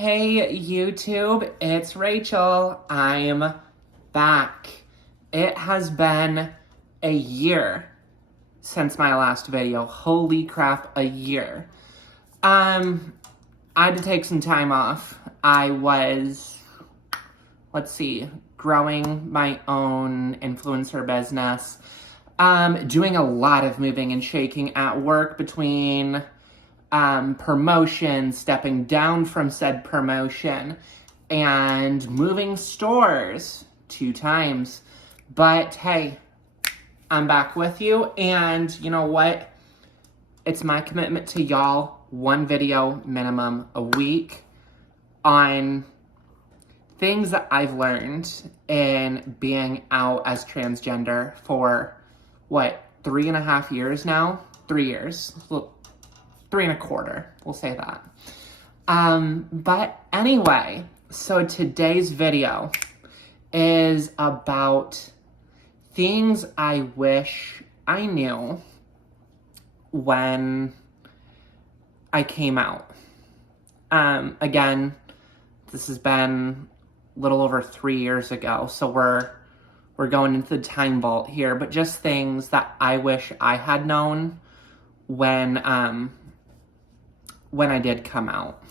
Hey YouTube, it's Rachel. I'm back. It has been a year since my last video. Holy crap, a year. I had to take some time off. I was, growing my own influencer business. Doing a lot of moving and shaking at work between promotion, stepping down from said promotion, and moving stores 2 times. But hey, I'm back with you, and you know what? It's my commitment to y'all, 1 video minimum a week on things that I've learned in being out as transgender for, 3.5 years now? 3 years. 3.25, we'll say that. But anyway, so today's video is about things I wish I knew when I came out. Again, this has been a little over 3 years ago, so we're going into the time vault here, but just things that I wish I had known when I did come out.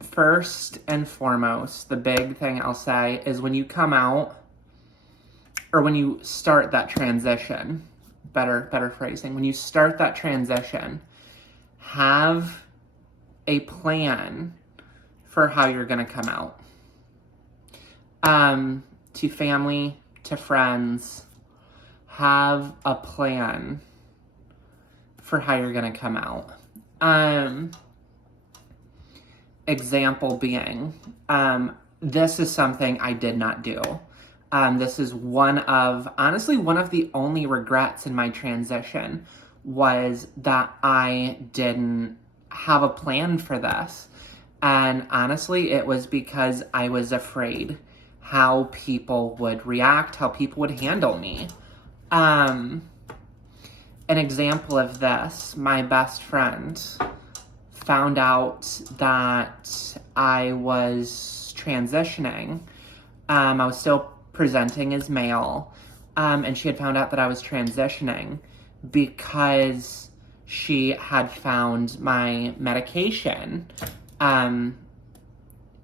First and foremost, the big thing I'll say is when you come out, or when you start that transition, better phrasing, when you start that transition, have a plan for how you're gonna come out. To family, to friends, have a plan for how you're gonna come out. Example being, this is something I did not do. This is honestly one of the only regrets in my transition, was that I didn't have a plan for this. And honestly, it was because I was afraid how people would react, how people would handle me. An example of this, my best friend found out that I was transitioning. I was still presenting as male, and she had found out that I was transitioning because she had found my medication in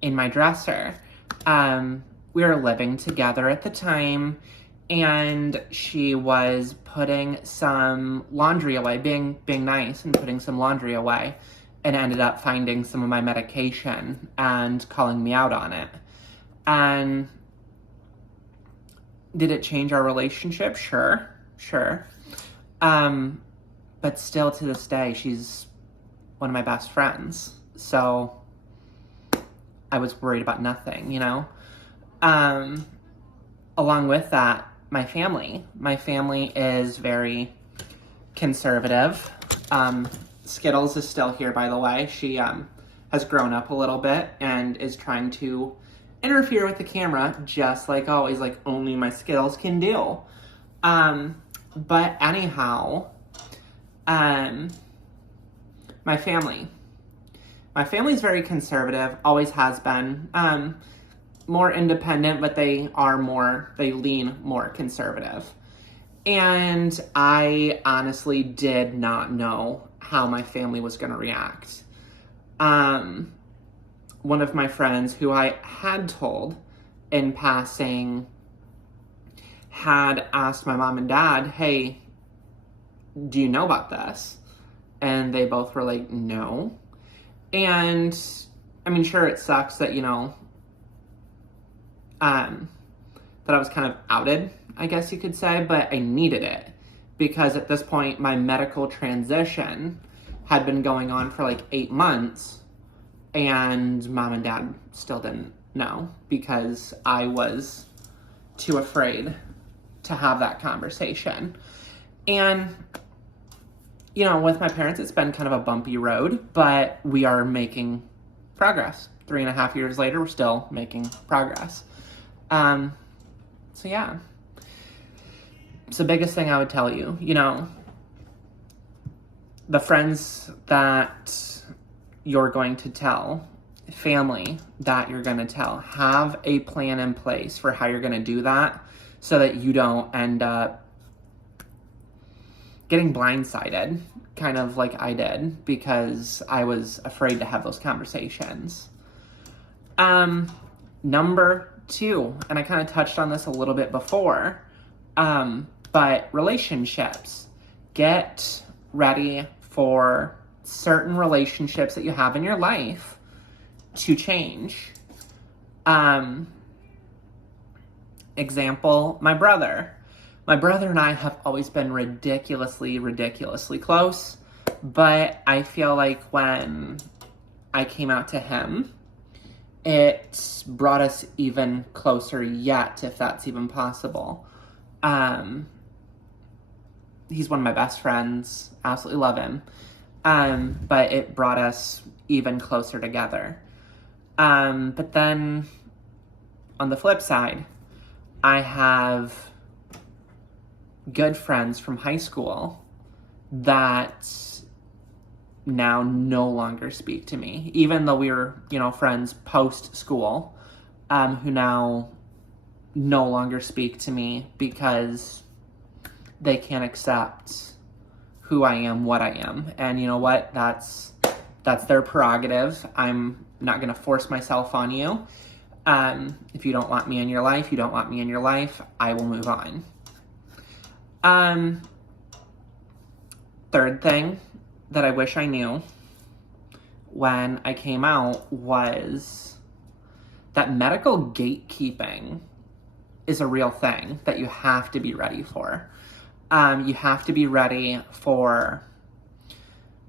my dresser. We were living together at the time, and she was putting some laundry away, being nice and putting some laundry away, and ended up finding some of my medication and calling me out on it. And did it change our relationship? Sure. But still to this day, she's one of my best friends. So I was worried about nothing, you know? Along with that, my family. My family is very conservative. Skittles is still here, by the way. She has grown up a little bit and is trying to interfere with the camera, just like always, like only my Skittles can do. But anyhow, my family. My family's very conservative, always has been. More independent, but they lean more conservative. And I honestly did not know how my family was going to react. One of my friends who I had told in passing had asked my mom and dad, hey, do you know about this? And they both were like, no. And I mean, sure, it sucks that, that I was kind of outed, I guess you could say, but I needed it because at this point my medical transition had been going on for like 8 months, and mom and dad still didn't know because I was too afraid to have that conversation. And with my parents, it's been kind of a bumpy road, but we are making progress. 3.5 years later, we're still making progress. So yeah. It's the biggest thing I would tell you, the friends that, you're going to tell, family that you're going to tell. Have a plan in place for how you're going to do that so that you don't end up getting blindsided, kind of like I did, because I was afraid to have those conversations. Number 2, and I kind of touched on this a little bit before, but relationships. Get ready for certain relationships that you have in your life to change. Example, my brother. My brother and I have always been ridiculously close, but I feel like when I came out to him, it brought us even closer yet, if that's even possible. He's one of my best friends, absolutely love him. But it brought us even closer together. But then on the flip side, I have good friends from high school that now no longer speak to me, even though we were, friends post-school, who now no longer speak to me because they can't accept who I am, what I am. And you know what? That's their prerogative. I'm not going to force myself on you. If you don't want me in your life, you don't want me in your life. I will move on. Third thing that I wish I knew when I came out was that medical gatekeeping is a real thing that you have to be ready for. You have to be ready for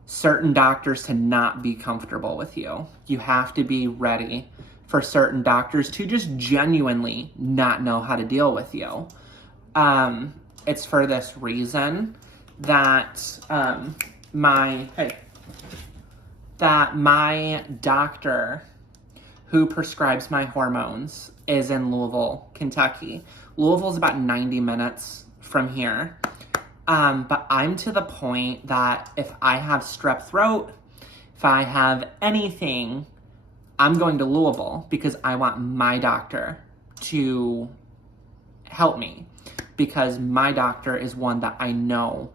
certain doctors to not be comfortable with you. You have to be ready for certain doctors to just genuinely not know how to deal with you. It's for this reason that my doctor who prescribes my hormones is in Louisville, Kentucky. Louisville's about 90 minutes from here. But I'm to the point that if I have strep throat, if I have anything, I'm going to Louisville because I want my doctor to help me, because my doctor is one that I know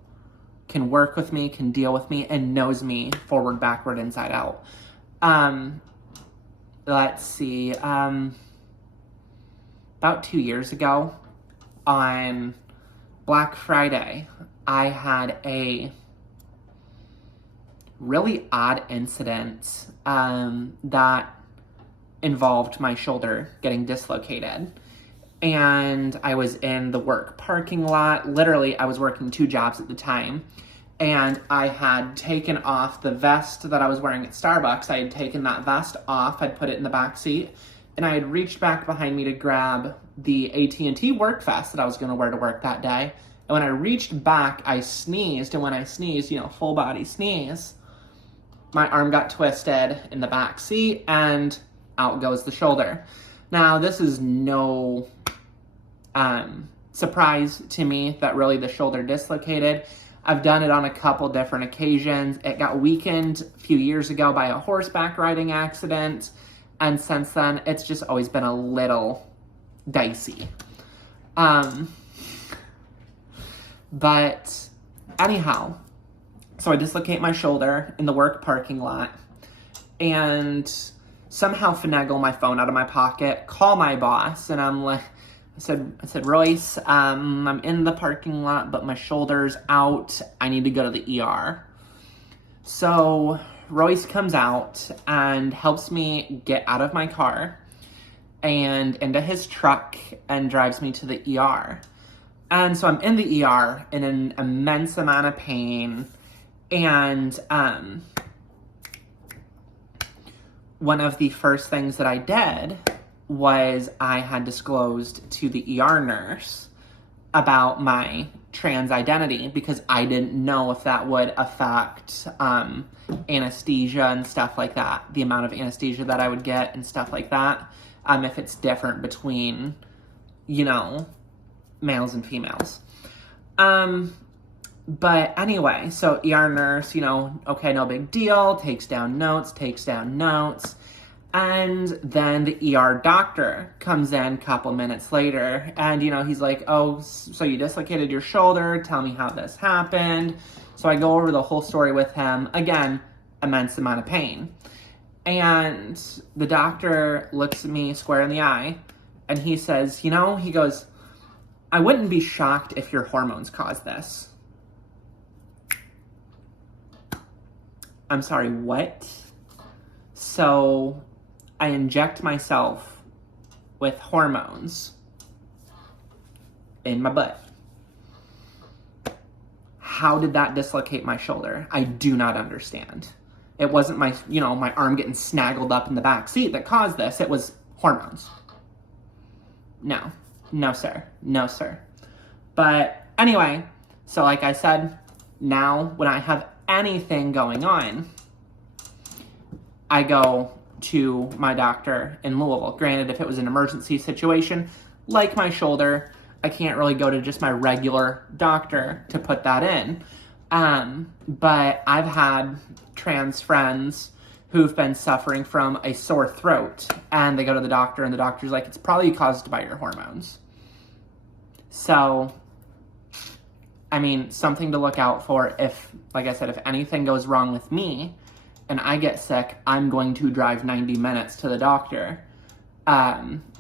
can work with me, can deal with me, and knows me forward, backward, inside out. Let's see, about 2 years ago on Black Friday, I had a really odd incident that involved my shoulder getting dislocated. And I was in the work parking lot. Literally, I was working 2 jobs at the time. And I had taken off the vest that I was wearing at Starbucks. I had taken that vest off. I'd put it in the back seat. And I had reached back behind me to grab the AT&T work vest that I was going to wear to work that day. And when I reached back, I sneezed. And when I sneezed, full body sneeze, my arm got twisted in the back seat and out goes the shoulder. Now, this is no surprise to me that really the shoulder dislocated. I've done it on a couple different occasions. It got weakened a few years ago by a horseback riding accident. And since then, it's just always been a little dicey. But anyhow, so I dislocate my shoulder in the work parking lot and somehow finagle my phone out of my pocket, call my boss, and I'm like, I said, Royce, I'm in the parking lot, but my shoulder's out. I need to go to the ER. So Royce comes out and helps me get out of my car and into his truck and drives me to the ER. And so I'm in the ER in an immense amount of pain. And one of the first things that I did was I had disclosed to the ER nurse about my trans identity because I didn't know if that would affect anesthesia and stuff like that, the amount of anesthesia that I would get and stuff like that, if it's different between, males and females. But anyway, so ER nurse, okay, no big deal, takes down notes. And then the ER doctor comes in a couple minutes later, and, he's like, oh, so you dislocated your shoulder, tell me how this happened. So I go over the whole story with him. Again, immense amount of pain. And the doctor looks at me square in the eye, and he says, he goes, I wouldn't be shocked if your hormones caused this. I'm sorry, what? So I inject myself with hormones in my butt. How did that dislocate my shoulder? I do not understand. It wasn't my arm getting snaggled up in the back seat that caused this. It was hormones. No, sir. But anyway, so like I said, now when I have anything going on, I go to my doctor in Louisville. Granted, if it was an emergency situation, like my shoulder, I can't really go to just my regular doctor to put that in. But I've had trans friends who've been suffering from a sore throat, and they go to the doctor, and the doctor's like, it's probably caused by your hormones. So, I mean, something to look out for. If, like I said, if anything goes wrong with me and I get sick, I'm going to drive 90 minutes to the doctor,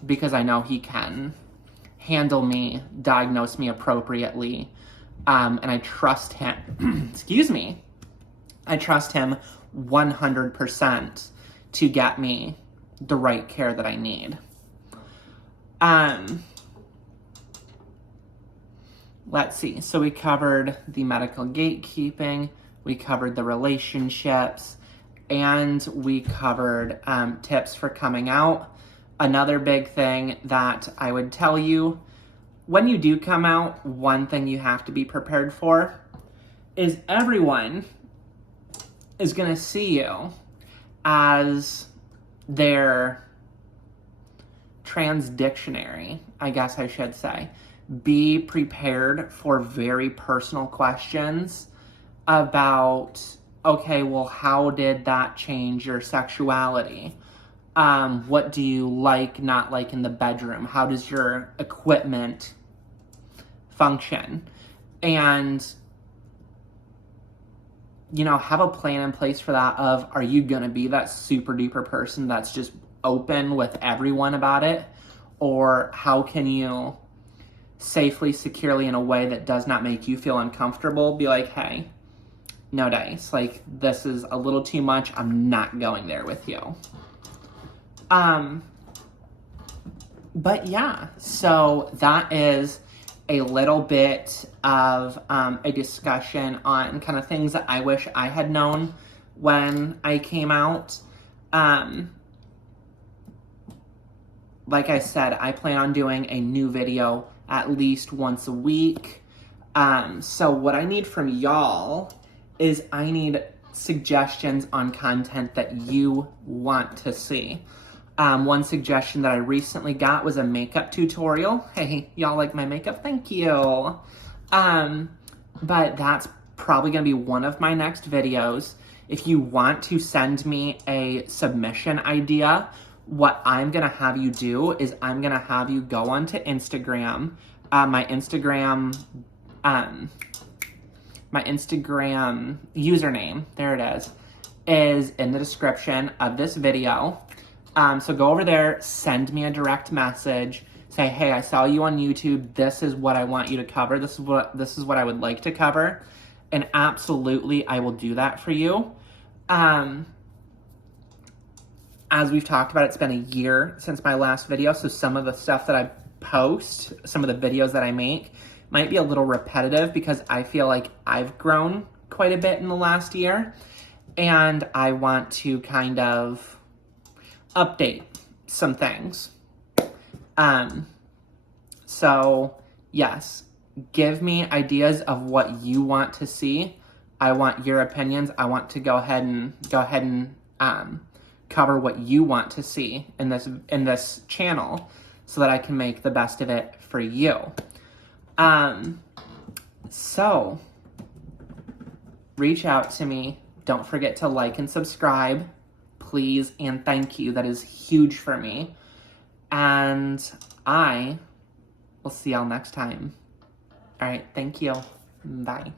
because I know he can handle me, diagnose me appropriately, and I trust him. Excuse me. I trust him 100% to get me the right care that I need. Let's see. So we covered the medical gatekeeping, we covered the relationships, and we covered tips for coming out. Another big thing that I would tell you, when you do come out, one thing you have to be prepared for is everyone is going to see you as their trans dictionary, I guess I should say. Be prepared for very personal questions about, okay, well, how did that change your sexuality? What do you like, not like in the bedroom? How does your equipment function? And, have a plan in place for that of, are you going to be that super duper person that's just open with everyone about it? Or how can you safely, securely, in a way that does not make you feel uncomfortable, be like, hey, no dice. Like, this is a little too much. I'm not going there with you. But yeah, so that is a little bit of a discussion on kind of things that I wish I had known when I came out. Like I said, I plan on doing a new video at least once a week. So what I need from y'all is I need suggestions on content that you want to see. One suggestion that I recently got was a makeup tutorial. Hey, y'all like my makeup? Thank you. But that's probably going to be one of my next videos. If you want to send me a submission idea, what I'm going to have you do is I'm going to have you go onto Instagram. My Instagram username, there it is in the description of this video. So go over there, send me a direct message, say, hey, I saw you on YouTube. This is what I want you to cover. This is what I would like to cover. And absolutely, I will do that for you. As we've talked about, it's been a year since my last video. So some of the stuff that I post, some of the videos that I make might be a little repetitive because I feel like I've grown quite a bit in the last year. And I want to kind of update some things. So yes, give me ideas of what you want to see. I want your opinions. I want to go ahead and cover what you want to see in this channel so that I can make the best of it for you. So reach out to me. Don't forget to like and subscribe, please, and thank you. That is huge for me. And I will see y'all next time. All right, thank you. Bye.